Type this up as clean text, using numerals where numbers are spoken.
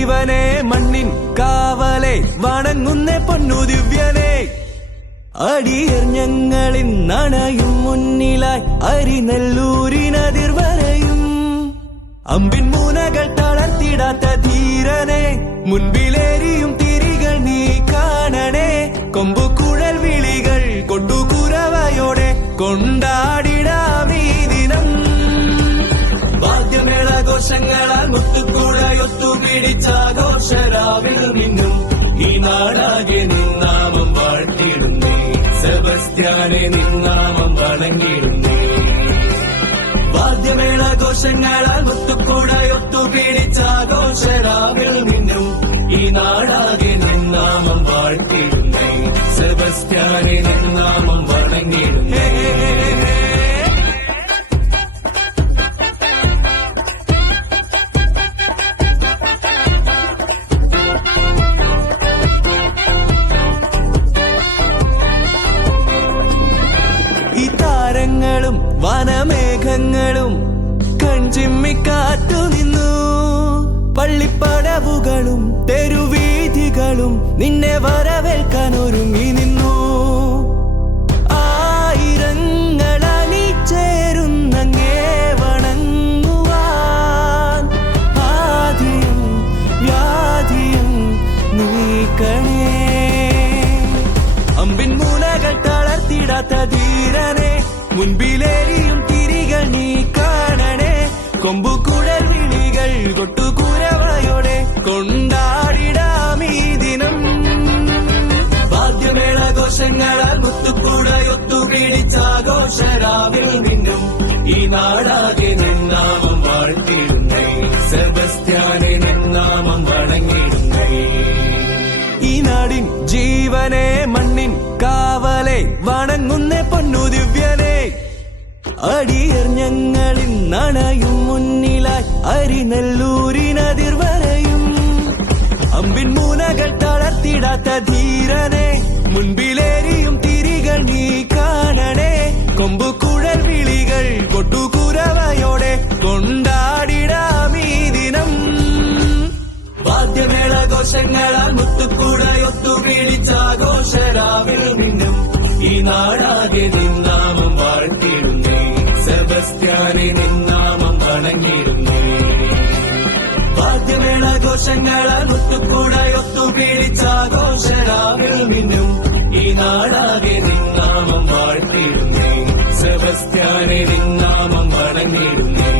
ജീവനെ മണ്ണിൻ കാവലെ വണങ്ങുന്ന പൊന്നു ദിവ്യനെ അടിയർ ഞങ്ങളിൽ നണയും മുന്നിലായി അരിനെല്ലൂരിനതിർവരയും അമ്പിൻ മൂനകൾ തളർത്തിടാത്ത ധീരനെ മുൻപിലേറിയും തിരികൾ നീ കാണണേ കൊമ്പുകുഴൽ വിളികൾ കൊട്ടുകുരവയോടെ കൊണ്ടാടിടാം ഈ ദിനം വാദ്യമേളഘോഷങ്ങളാൽ മുത്തുകൂടയൊത്തു പിടിച്ചാഘോഷരാവിൽ നിന്നും ഈ നാടാകെ നിന്നാമം വാഴ്ത്തിടുന്നേ സെബസ്ത്യാനെ നിന്നാമം വണങ്ങിടുന്നേ വാദ്യമേളഘോഷങ്ങളാൽ മുത്തുകൂടയൊത്തു പിടിച്ചാഘോഷരാവിൽ നിന്നും ഈ നാടാകെ നിന്നാമം വാഴ്ത്തിടുന്നേ സെബസ്ത്യാനെ നിന്നാമം വണങ്ങിടുന്നേ താരങ്ങളും വനമേഘങ്ങളും കൺചിമ്മിക്കാത്തു നിന്നു പള്ളിപ്പടവുകളും തെരുവീഥികളും നിന്നെ വരവേൽക്കാൻ ഒരുങ്ങി നിന്നു ആയിരങ്ങളണി ചേരുന്നങ്ങേ വണങ്ങുവാൻ ആദിയും വ്യാധിയും നീക്കണേ അമ്പിൻ മൂലകൾ തളർത്തിടാത്ത ധീരനെ മുൻപിലേറിയും തിരികൾ നീ കാണണേ കൊമ്പുകുഴൽ വിളികൾ കൊട്ടുകുരവയോടെ കൊണ്ടാടിടാം ഈ ദിനം വാദ്യമേളഘോഷങ്ങളാൽ മുത്തുകൂടയൊത്തു പിടിച്ചാഘോഷരാവിൽ നിന്നും ഈ നാടാകെ നിന്നാമം വാഴ്ത്തിടുന്നേ സെബസ്ത്യാനെ നിന്നാമം വണങ്ങിടുന്നേ ഈ നാടിൻ ജീവനെ മണ്ണിൻ കാവലെ വണങ്ങുന്ന പൊന്നു ദിവ്യനെ അടിയർ ഞങ്ങളിൽ നണയും മുന്നിലായി അരിനെല്ലൂരിനതിർവരയും അമ്പിൻ മൂനകൾ തളർത്തിടാത്ത ധീരനെ മുൻപിലേറിയും തിരികൾ നീ കാണണേ കൊമ്പുകുഴൽ വിളികൾ കൊട്ടുകുരവയോടെ കൊണ്ടാടിടാം ഈ ദിനം വാദ്യമേളഘോഷങ്ങളാൽ മുത്തുകൂടയൊത്തു പിടിച്ചാഘോഷരാവിൽ നിന്നും ഈ നാടാകെ നിന്നാമം വാഴ്ത്തിടുന്നേ സെബസ്ത്യാനെ നിന്നാമം വണങ്ങിടുന്നേ വാദ്യമേളഘോഷങ്ങളാൽ മുത്തുകൂടയൊത്തു പിടിച്ചാഘോഷരാവിൽ നിന്നും ഈ നാടാകെ നിന്നാമം വാഴ്ത്തിടുന്നേ സെബസ്ത്യാനെ നിന്നാമം വണങ്ങിടുന്നേ